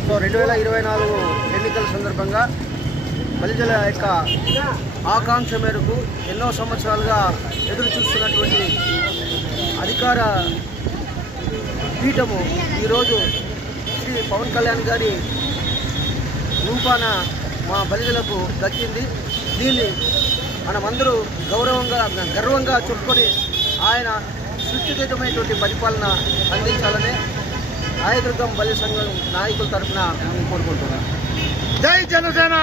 So 2024 ఎన్నికల సందర్భంగా బలిజల యొక్క ఆకాంక్ష మేరకు ఎన్నో సంవత్సరాలుగా ఎదురు చూస్తున్నటువంటి అధికార పీఠము ఈరోజు శ్రీ పవన్ కళ్యాణ్ గారి రూపాన మా బలిజలకు దక్కింది. దీన్ని మనమందరూ గర్వంగా చెప్పుకొని ఆయన సృష్టిగతమైనటువంటి పరిపాలన అందించాలని ఆయదుర్గం బలి సంఘం నాయకుల తరఫున మేము కోరుకుంటున్నాం. జై జనసేన.